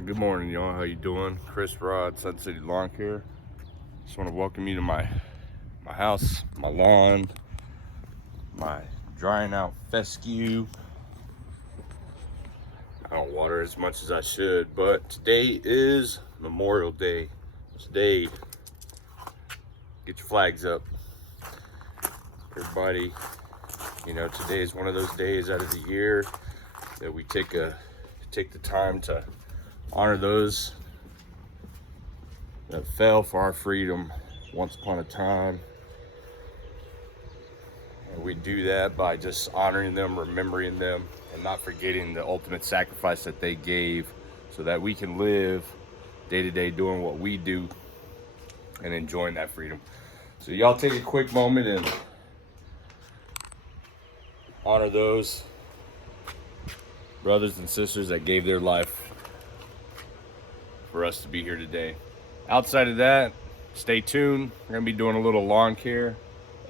Good morning, y'all. How you doing? Chris Rod, Sun City Lawn Care. Just want to welcome you to my house, my lawn, my drying out fescue. I don't water as much as I should, but today is Memorial Day. Today, get your flags up. Everybody, today is one of those days out of the year that we take the time to honor those that fell for our freedom once upon a time. And we do that by just honoring them, remembering them, and not forgetting the ultimate sacrifice that they gave so that we can live day to day doing what we do and enjoying that freedom. So y'all take a quick moment and honor those brothers and sisters that gave their life for us to be here today. Outside of that, stay tuned. We're gonna be doing a little lawn care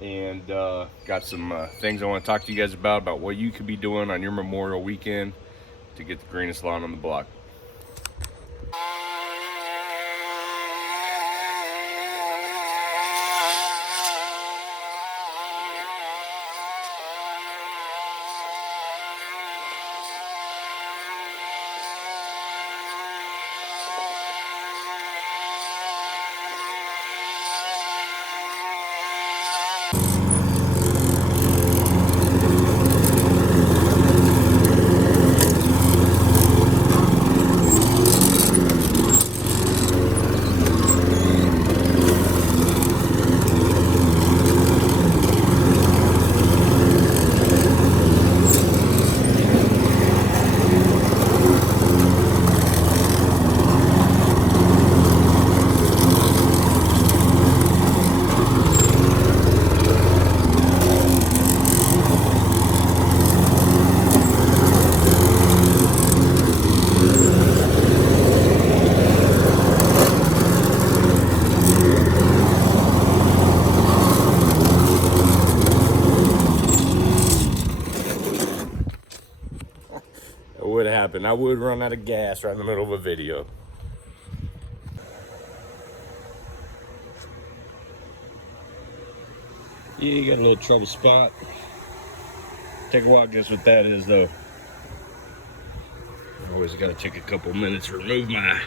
and got some things I want to talk to you guys about what you could be doing on your Memorial weekend to get the greenest lawn on the block. It would happen. I would run out of gas right in the middle of a video. Yeah, you got a little trouble spot. Take a walk, guess what that is though. Always gotta take a couple minutes to remove my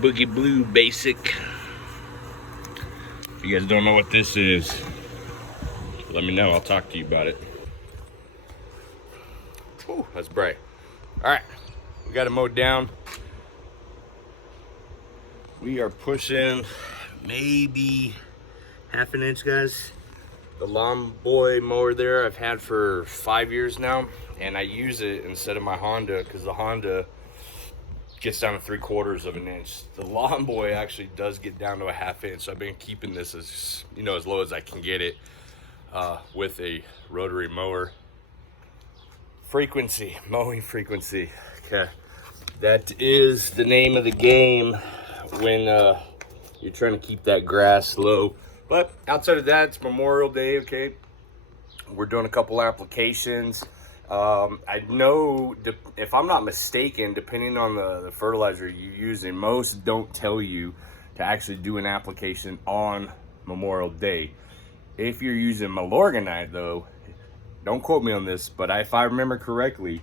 Boogie Blue Basic. If you guys don't know what this is, let me know, I'll talk to you about it. Ooh, that's bright. All right, we got it mowed down. We are pushing maybe half an inch, guys. The Lawn Boy mower there I've had for 5 years now, and I use it instead of my Honda because the Honda gets down to 3/4 of an inch. The Lawn Boy actually does get down to a half inch, so I've been keeping this as low as I can get it with a rotary mower. Mowing frequency. Okay, that is the name of the game when you're trying to keep that grass low. But outside of that, it's Memorial Day. Okay, we're doing a couple applications. I know, if I'm not mistaken, depending on the fertilizer you're using, most don't tell you to actually do an application on Memorial Day. If you're using Milorganite though, don't quote me on this, but if I remember correctly,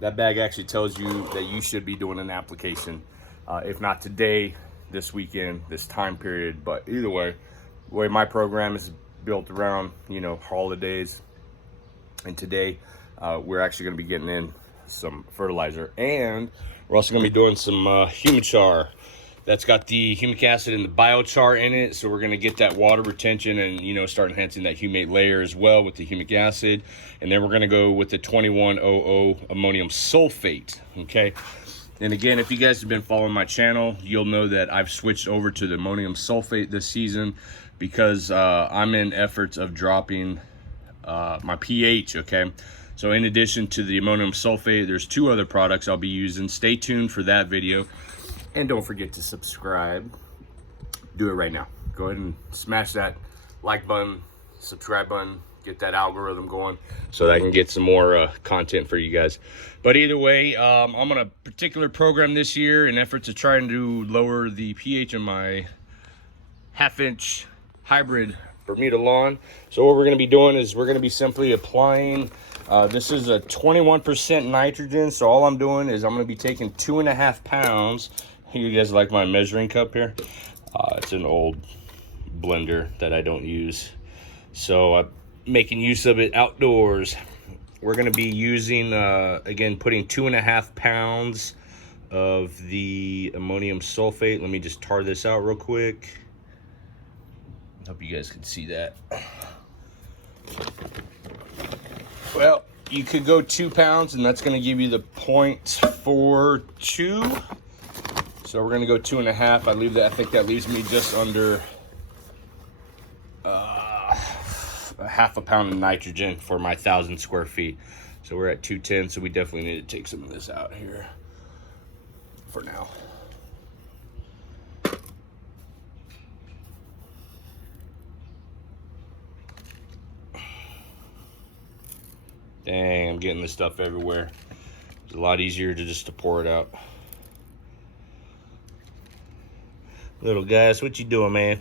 that bag actually tells you that you should be doing an application. If not today, this weekend, this time period. But either way, the way my program is built around, holidays, and today we're actually going to be getting in some fertilizer, and we're also going to be doing some humichar. That's got the humic acid and the biochar in it, so we're going to get that water retention and start enhancing that humate layer as well with the humic acid. And then we're going to go with the 2100 ammonium sulfate. Okay, and again, if you guys have been following my channel, you'll know that I've switched over to the ammonium sulfate this season because I'm in efforts of dropping my pH. Okay, so in addition to the ammonium sulfate, there's 2 other products I'll be using. Stay tuned for that video. And don't forget to subscribe. Do it right now. Go ahead and smash that like button, subscribe button, get that algorithm going so that I can get some more content for you guys. But either way, I'm on a particular program this year in effort to try and lower the pH in my 1/2-inch hybrid Bermuda lawn. So what we're going to be doing is we're going to be simply applying, this is a 21% nitrogen. So all I'm doing is I'm going to be taking 2.5 pounds. You guys like my measuring cup here? It's an old blender that I don't use. So I'm making use of it outdoors. We're going to be using, again, putting 2.5 pounds of the ammonium sulfate. Let me just tar this out real quick. Hope you guys can see that. Well, you could go 2 pounds, and that's going to give you the 0.42. So we're going to go 2.5. I think that leaves me just under 1/2 pound of nitrogen for my 1,000 square feet. So we're at 210. So we definitely need to take some of this out here for now. Dang, I'm getting this stuff everywhere. It's a lot easier to pour it out. Little guys, what you doing, man?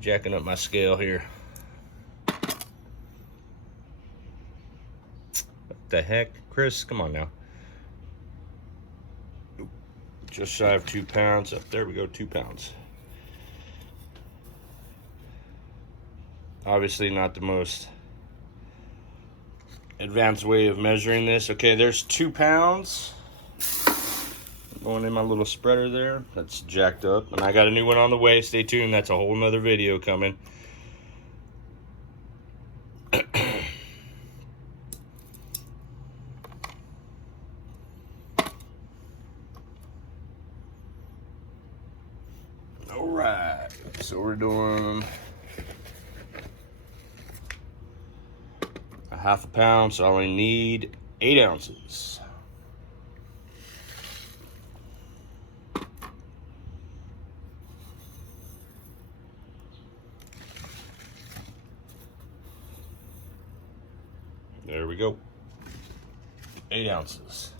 Jacking up my scale here. What the heck? Chris, come on now. Just shy of 2 pounds. Up there we go, 2 pounds. Obviously not the most advanced way of measuring this. Okay, there's 2 pounds going in my little spreader there. That's jacked up, and I got a new one on the way. Stay tuned, that's a whole nother video coming. All right, so we're doing 1/2 pound, so I only need 8 ounces. There we go. 8 ounces.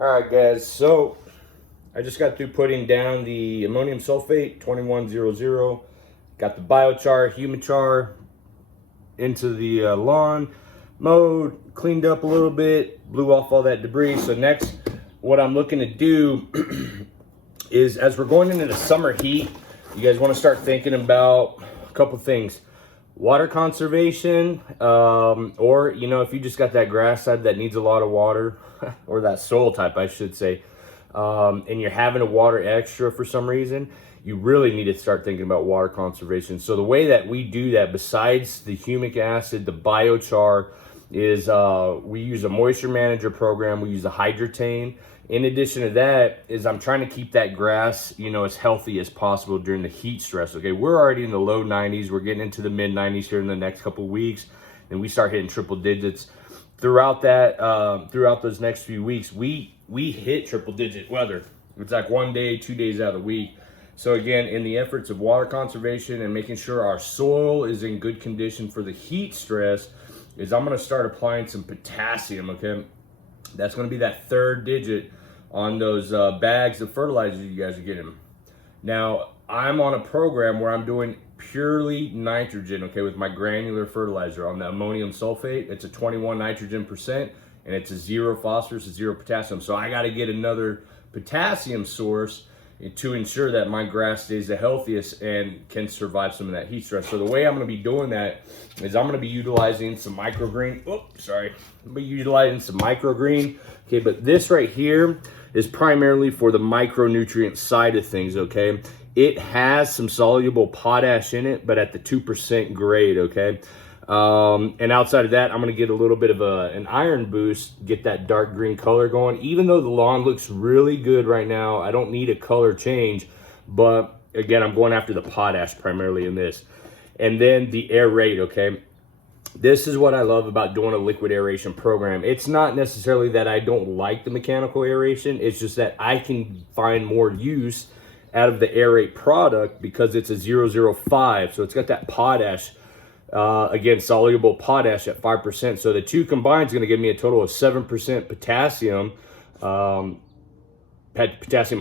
Alright guys, so I just got through putting down the ammonium sulfate 2100, got the biochar, humichar into the lawn, mowed, cleaned up a little bit, blew off all that debris. So next, what I'm looking to do is, as we're going into the summer heat, you guys want to start thinking about a couple things. Water conservation, or, you know, if you just got that grass side that needs a lot of water, or that soil type, I should say, and you're having to water extra for some reason, you really need to start thinking about water conservation. So the way that we do that, besides the humic acid, the biochar, is we use a moisture manager program. We use a hydrotane. In addition to that, is I'm trying to keep that grass, you know, as healthy as possible during the heat stress. Okay, we're already in the low 90s. We're getting into the mid 90s here in the next couple of weeks, and we start hitting triple digits. Throughout that, throughout those next few weeks, we hit triple digit weather. It's like 1 day, 2 days out of the week. So again, in the efforts of water conservation and making sure our soil is in good condition for the heat stress, is I'm going to start applying some potassium. Okay, that's going to be that third digit on those bags of fertilizer you guys are getting. Now, I'm on a program where I'm doing purely nitrogen, okay, with my granular fertilizer on the ammonium sulfate. It's a 21 nitrogen percent, and it's a 0 phosphorus, a 0 potassium. So I got to get another potassium source to ensure that my grass stays the healthiest and can survive some of that heat stress. So the way I'm going to be doing that is I'm going to be utilizing some microgreen. Oh, sorry. I'm going to be utilizing some microgreen. Okay, but this right here is primarily for the micronutrient side of things, okay? It has some soluble potash in it, but at the 2% grade, okay? And outside of that, I'm gonna get a little bit of an iron boost, get that dark green color going. Even though the lawn looks really good right now, I don't need a color change, but again, I'm going after the potash primarily in this. And then the aerate, okay? This is what I love about doing a liquid aeration program. It's not necessarily that I don't like the mechanical aeration. It's just that I can find more use out of the aerate product because it's a 005. So it's got that potash, again, soluble potash at 5%. So the two combined is going to give me a total of 7% potassium, potassium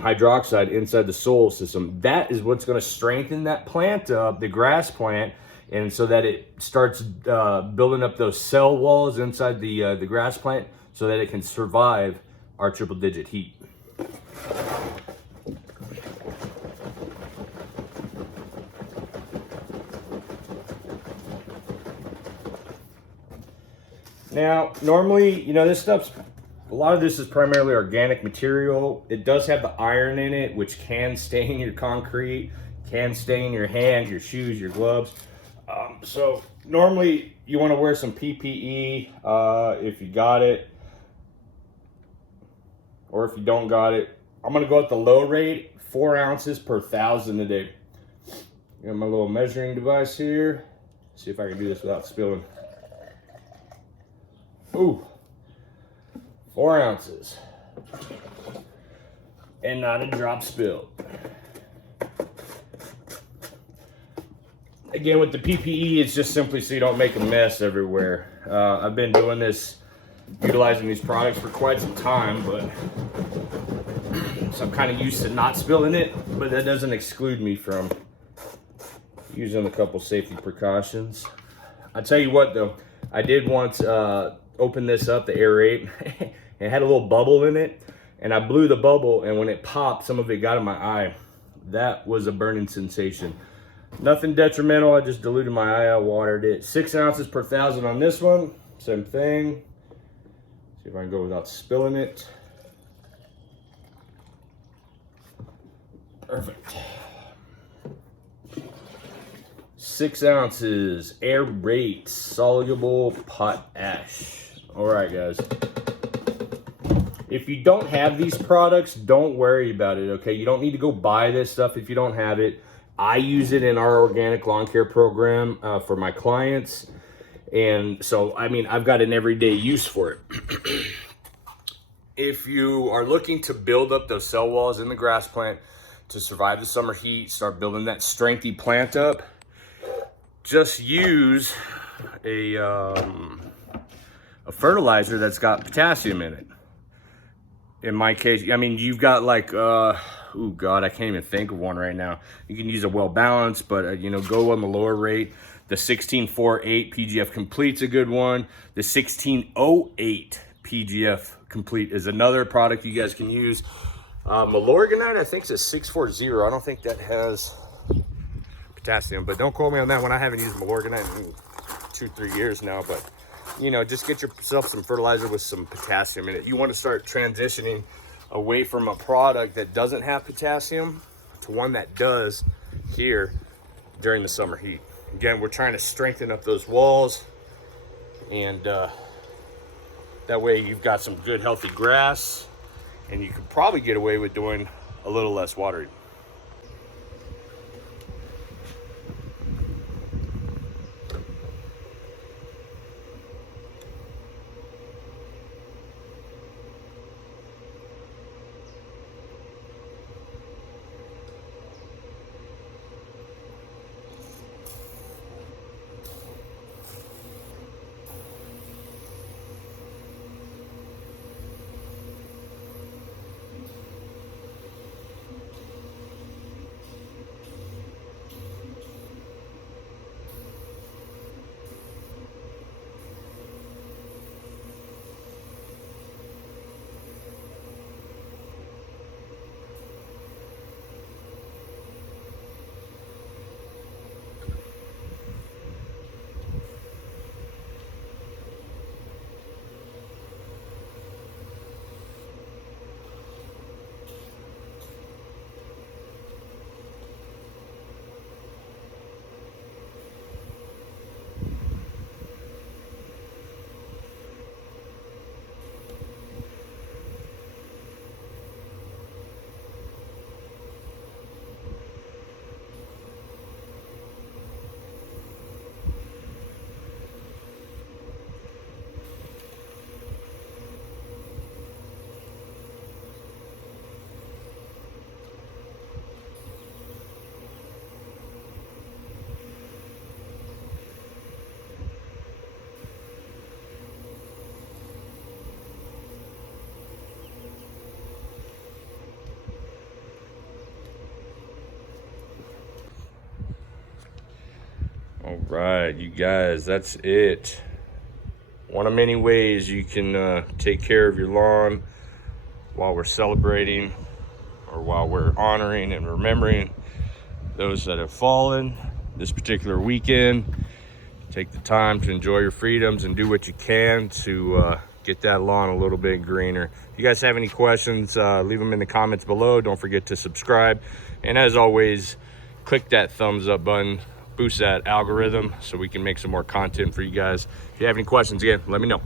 hydroxide inside the soil system. That is what's going to strengthen that plant up, the grass plant, and so that it starts building up those cell walls inside the grass plant so that it can survive our triple digit heat. Now, normally, you know, this stuff's, a lot of this is primarily organic material. It does have the iron in it, which can stain your concrete, can stain your hand, your shoes, your gloves. So normally you want to wear some PPE if you got it, or if you don't got it. I'm going to go at the low rate, 4 ounces per 1,000 a day. Got my little measuring device here. See if I can do this without spilling. Ooh, 4 ounces. And not a drop spilled. Again, with the PPE, it's just simply so you don't make a mess everywhere. I've been doing this, utilizing these products for quite some time, but so I'm kind of used to not spilling it, but that doesn't exclude me from using a couple safety precautions. I tell you what though, I did once open this up, the aerate, and it had a little bubble in it, and I blew the bubble, and when it popped, some of it got in my eye. That was a burning sensation. Nothing detrimental, I just diluted my eye out, watered it. 6 ounces per 1,000 on this one, same thing. See if I can go without spilling it. Perfect. 6 ounces, aerate, soluble potash. All right, guys. If you don't have these products, don't worry about it, okay? You don't need to go buy this stuff if you don't have it. I use it in our organic lawn care program for my clients. And so, I mean, I've got an everyday use for it. If you are looking to build up those cell walls in the grass plant to survive the summer heat, start building that strengthy plant up, just use a fertilizer that's got potassium in it. In my case, I mean, you've got like, oh God, I can't even think of one right now. You can use a well-balanced, but you know, go on the lower rate. The 1648 PGF Complete's a good one. The 1608 PGF Complete is another product you guys can use. Milorganite, I think, is a 640. I don't think that has potassium, but don't quote me on that one. I haven't used Milorganite in 2-3 years now, but you know, just get yourself some fertilizer with some potassium in it. You want to start transitioning away from a product that doesn't have potassium to one that does here during the summer heat. Again, we're trying to strengthen up those walls, and that way you've got some good healthy grass, and you could probably get away with doing a little less watering. All right, you guys, that's it. One of many ways you can take care of your lawn while we're celebrating, or while we're honoring and remembering those that have fallen this particular weekend. Take the time to enjoy your freedoms and do what you can to get that lawn a little bit greener. If you guys have any questions, leave them in the comments below. Don't forget to subscribe. And as always, click that thumbs up button, boost that algorithm so we can make some more content for you guys. If you have any questions, again, let me know.